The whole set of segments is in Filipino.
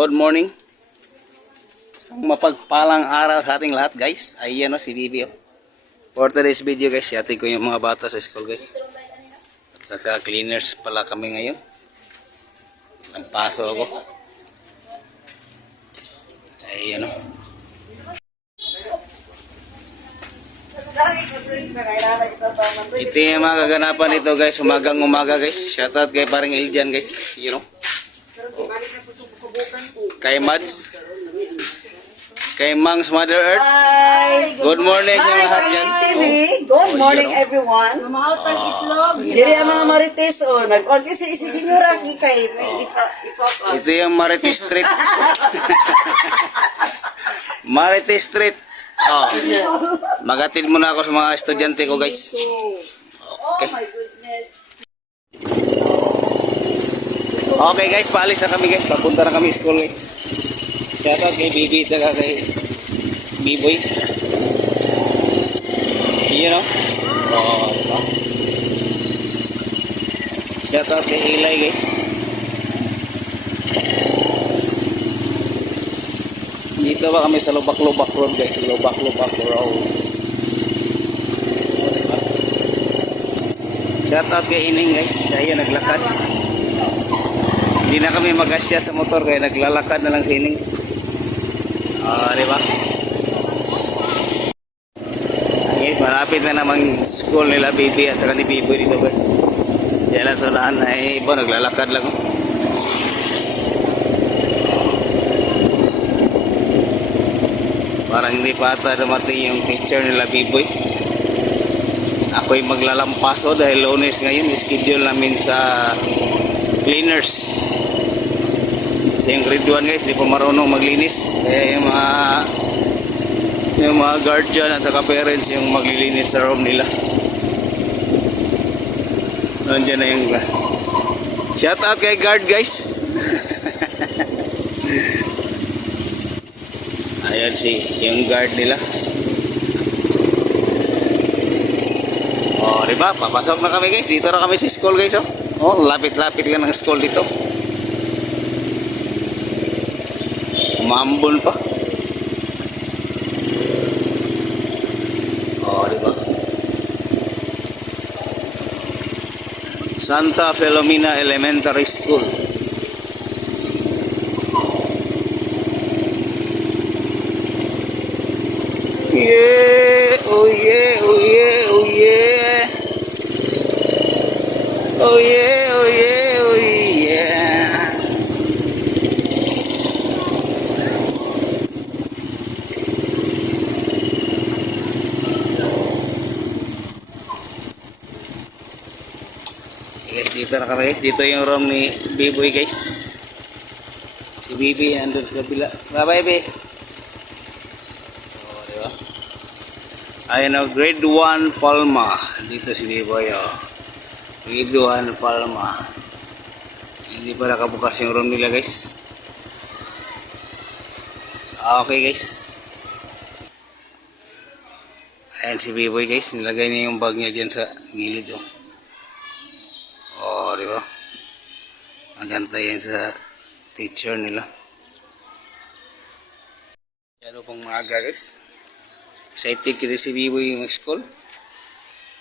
Good morning. Isang mapagpalang araw sa ating lahat guys. Ayan o si Bibi oh. For today's video guys, yati ko yung mga bata sa school guys. At saka cleaners pala kami ngayon. Nagpaso ako. Ayan o. Ito yung mga kaganapan nito guys. Umagang umaga guys. Shoutout kay paring Iljan guys. You know. Kay Mads. Kay Mangs Mother Earth. Hi! Good morning sa lahat dyan. Morning TV. Good morning, everyone. Mautang itlog. Dili ang mga marites, oh. Nagwag yung si, si. May ipa- ipa- Ito yung Marites Street. Marites Street. Oh. Magatid muna ako sa mga estudyante ko guys. Okay. my goodness. Okay guys, paalis na kami guys. Papunta na kami school guys. Shout out kay Bibi at kay B-Boy. You know? Oh, diba? Shout out kay Eli guys. Dito ba kami sa Lubak-Lubak Road guys? Lubak-Lubak Road. Diba? Shout out kay Ining guys. Siya naglakad. Hindi na kami mag-asya sa motor kaya naglalakad na lang si Ining. Ah, di ba? Malapit na namang school nila baby at saka ni Bibo dito ba? Yan lang sa daan ay iba naglalakad lang. oh. Parang hindi pa ata dumating yung teacher nila Biboy. Ako'y maglalampaso dahil lunes ngayon, schedule namin sa cleaners. Yung grade 1 guys, di pa marunong maglinis. Kaya yung mga yung mga guardian at saka parents yung maglilinis sa room nila. Nandiyan na yung class. Shout out kay guard guys. Ayan si yung guard nila. Oh, di ba? Papasok na kami guys. Dito na kami sa school guys. Oh, oh lapit-lapit ka ng school dito. Umambon pa. Oh, di ba? Santa Filomena Elementary School. Yeah, oh yeah, oh yeah. Oh yeah, oh yeah, Guys, dito na kami. Dito yung room ni B-Boy guys. Si Bibi andun sa kabila. Bye-bye, Bi. Oh, di ba? Ayun o, grade 1 Palma. Dito si B-Boy oh. Grade 1 Palma. Hindi pa nakabukas yung room nila guys. Ah, Okay guys. Ayan si B-Boy guys. Nilagay niya yung bag niya dyan sa gilid oh. Maganda yan sa teacher nila. Yan pang maaga guys. Excited kita si Biboy yung school.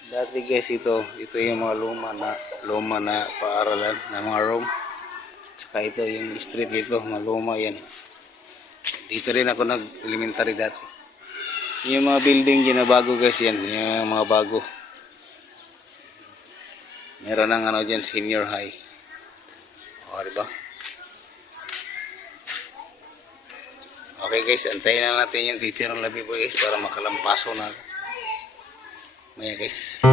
Dati guys ito, ito yung mga luma na luma na paaralan na mga room. Saka ito yung street dito, mga luma yan. Dito rin ako nag-elementary dati. Yung mga building ginabago guys yan, yung mga bago. Meron ng ano dyan, senior high. O, diba? Okay guys, antayin na natin yung teacher ng labi po guys para makalampaso na. Maya guys.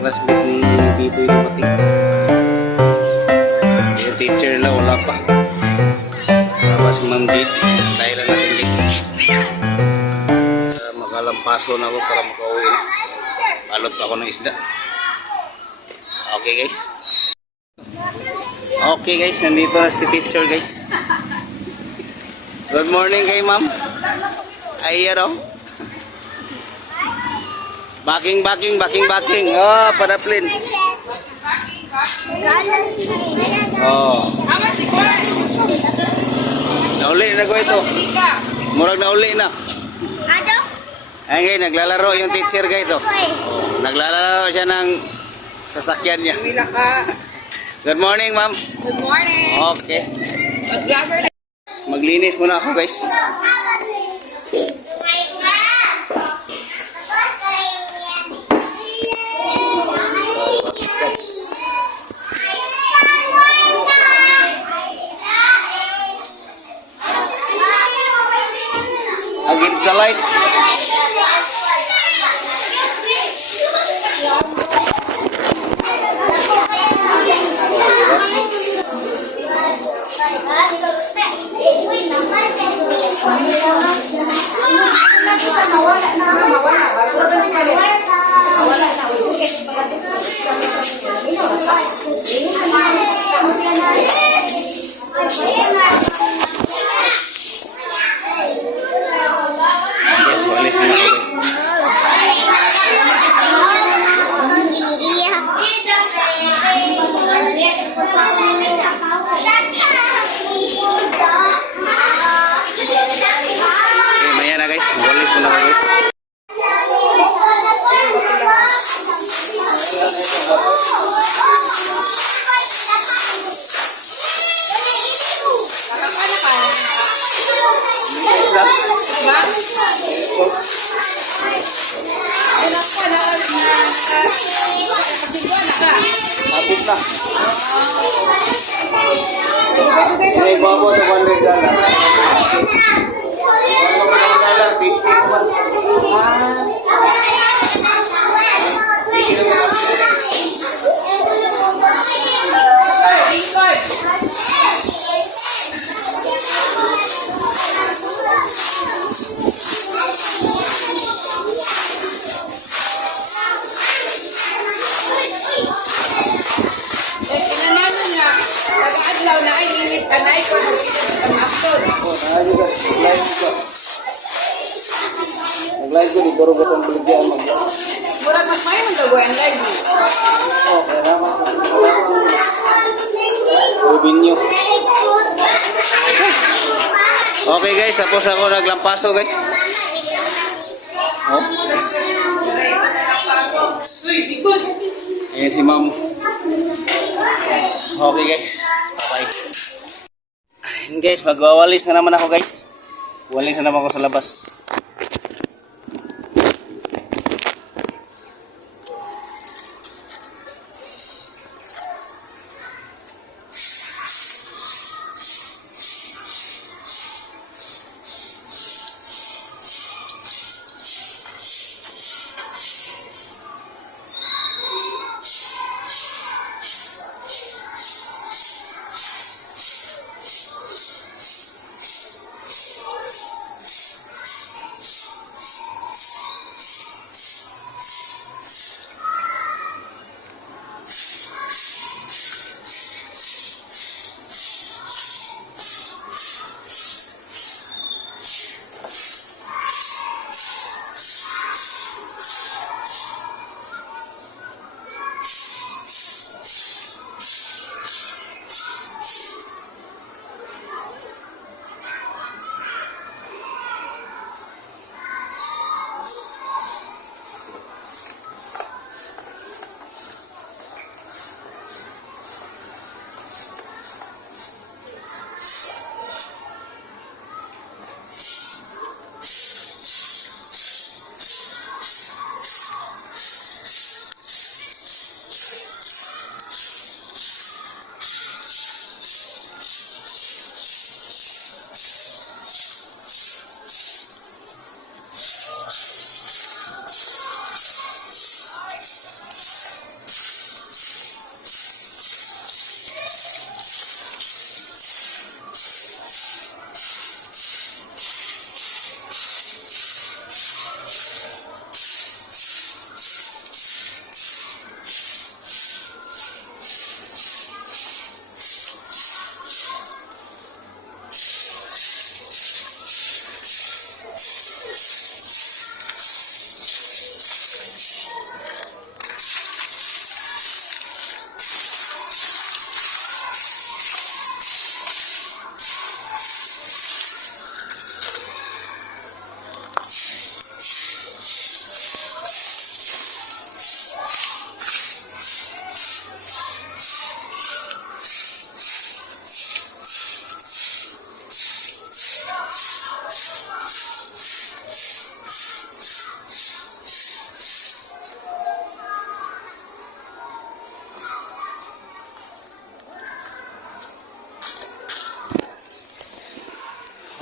Classmate ni Biboy dumating. Yung teacher nila wala pa. Wala pa si Ma'am Dee. Tayo lang natin dito. Uh, na ako para makauwi na. Balot ako ng isda. Okay guys. Okay guys, nandito na si teacher guys. Good morning kay ma'am. Ay, ano? Backing, backing, backing, backing. Oh. Oh. Ama si Kuan. Nauli na ko ito. Murag nauli na. Ano? Ay, naglalaro yung teacher guys. Oh. Naglalaro siya ng sasakyan niya. Good morning, ma'am. Good morning. Okay. Maglinis muna ako guys. Habis na. May babo sa 100 Nag-live ko. Nag-live ko dito rin sa Peligyan mag Murag mas may mong dago ang live mo. Okay, rama. Rubinyo. Okay guys, tapos ako naglampaso guys. Oh, Uy, di ko. ayan si ma'am. Okay guys, bye Ayun guys, magwawalis na naman ako guys. Walis na naman ako sa labas.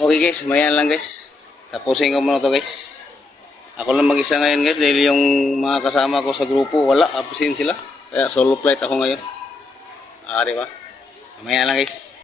Okay guys, mayan lang guys. Tapusin ko muna to guys. Ako lang mag-isa ngayon guys dahil yung mga kasama ko sa grupo wala, absent sila. Kaya solo flight ako ngayon. Ah, di ba? Mamaya lang guys.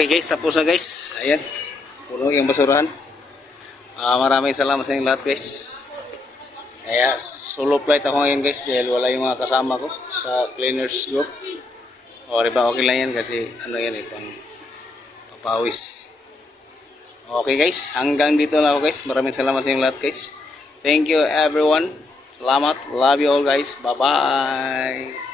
Okay guys, tapos na guys. Ayan. Puno yung basurahan. Ah, maraming salamat sa inyong lahat guys. Kaya solo flight ako ngayon guys dahil wala yung mga kasama ko sa cleaners group. O diba okay lang yan kasi ano yan eh pang papawis. Okay guys, hanggang dito na ako guys. Maraming salamat sa inyong lahat guys. Thank you everyone. Salamat. Love you all guys. Bye bye.